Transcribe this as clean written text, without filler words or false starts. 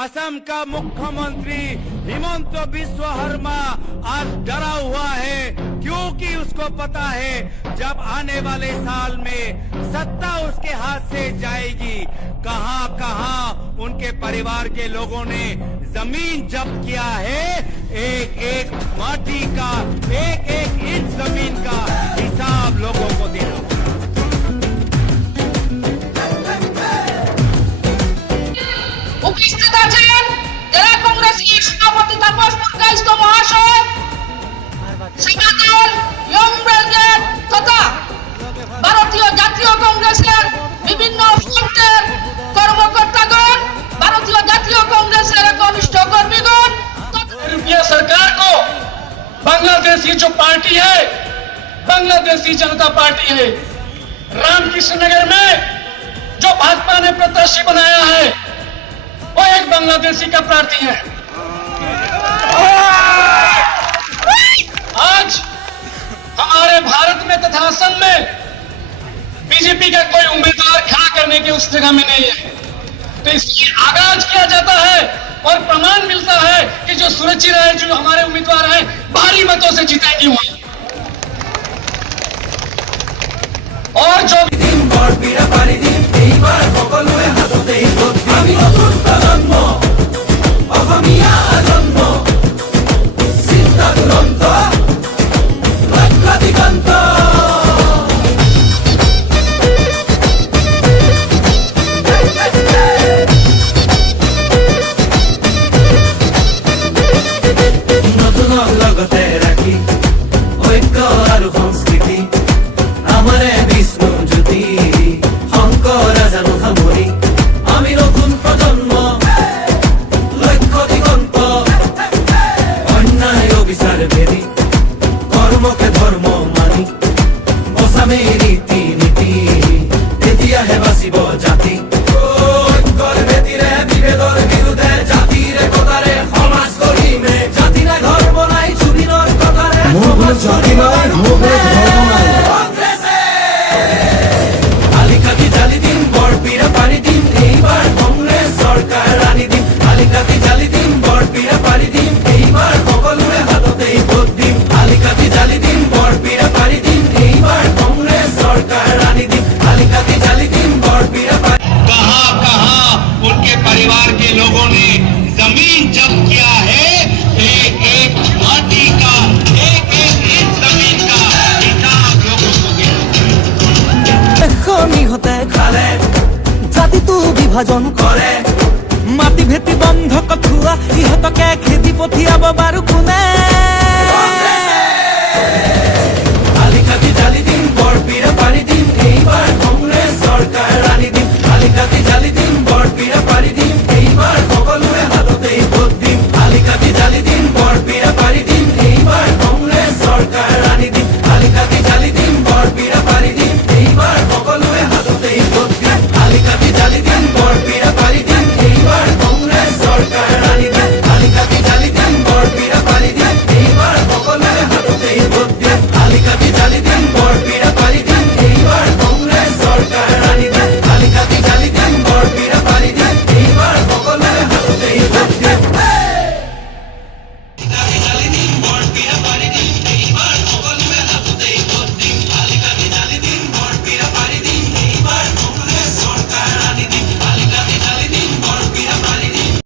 असम का मुख्यमंत्री हिमंत बिस्व शर्मा आज डरा हुआ है, क्योंकि उसको पता है जब आने वाले साल में सत्ता उसके हाथ से जाएगी, कहां कहां उनके परिवार के लोगों ने जमीन जब्त किया है। एक एक माटी का, एक एक इंच जमीन का हिसाब लोगों को देना होगा। উপস্থিত আছেন জেলা কংগ্রেসের সভাপতি তাপস মুখার্জি মহাশয়, সেক্রেটারি ইয়ং ব্রিগেড তথা ভারতীয় জাতীয় কংগ্রেসের বিভিন্ন ফ্রন্টের কর্মকর্তাগণ, ভারতীয় জাতীয় কংগ্রেসের কনিষ্ঠ কর্মীগণ। यूपीए सरकार को बांग्लादेश की जो पार्टी है, बांग्लादेशी जनता पार्टी है, रामकृष्ण नगर में जो भाजपा ने प्रत्याशी बनाया है वो एक बांग्लादेशी का प्रार्थी है। आज हमारे भारत में तथा असम में बीजेपी का कोई उम्मीदवार खड़ा करने की उस जगह में नहीं है, तो इसकी आगाज किया जाता है और प्रमाण मिलता है कि जो सुरक्षित है, जो हमारे उम्मीदवार हैं भारी मतों से जीतेंगे वही। और जो লগতে ৰাখি ঐক্য আৰু সংস্কৃতি আমাৰে বিষ্ণু জ্যোতি শংকৰ জানো সামৰি আমি নতুন প্ৰজন্ম লক্ষ্য দিগন্ত অন্যায় বিচাৰ ভেদি কৰ্মকে ধৰ্ম মানি বচামে ৰীতি নীতি তেতিয়াহে বাচিব জাতি। ঐক্যৰ ভেটিৰে বিভেদৰ বিৰুদ্ধে জাতিৰ একতাৰে সমাজ গঢ়িমে, জাতি নাই ধৰ্ম নাই জুবিনৰ কথাৰে জাতি নাই ধৰ্ম নাই। আলিকাটি জালি দিম, বৰপীৰা পাৰি দিম, এইবাৰ কংগ্ৰেছ চৰকাৰ আনি দিম। আলিকাটি জালি দিম, বৰপীৰা পাৰি দিম, এইবাৰ সকলোৰে হাততেই ভোট দিম। আলিকাটি জালি দিম, বৰপীৰা পাৰি দিম, এইবাৰ কংগ্ৰেছ চৰকাৰ আনি দিম। আলিকাটি জালি দিম, বৰপীৰা পাৰি कहां कहां उनके परिवार के लोगों ने जमीन जब्त किया है। एक एक माटी का, एक एक इंच जमीन का हिसाब लोगों को देना होगा। এখনিহতে খালে জাতিটো বিভাজন কৰে মাটি ভেটি বন্ধ কঠুৱা ইহঁতকে খেদি পঠিয়াব বাৰু কোনে? আলিকাটি জালি দিম, বৰপীৰা পাৰি দিম, এইবাৰ কংগ্ৰেছ চৰকাৰ আনি দিম। আলিকাটি জালি দিম, বৰপীৰা পাৰি দিম,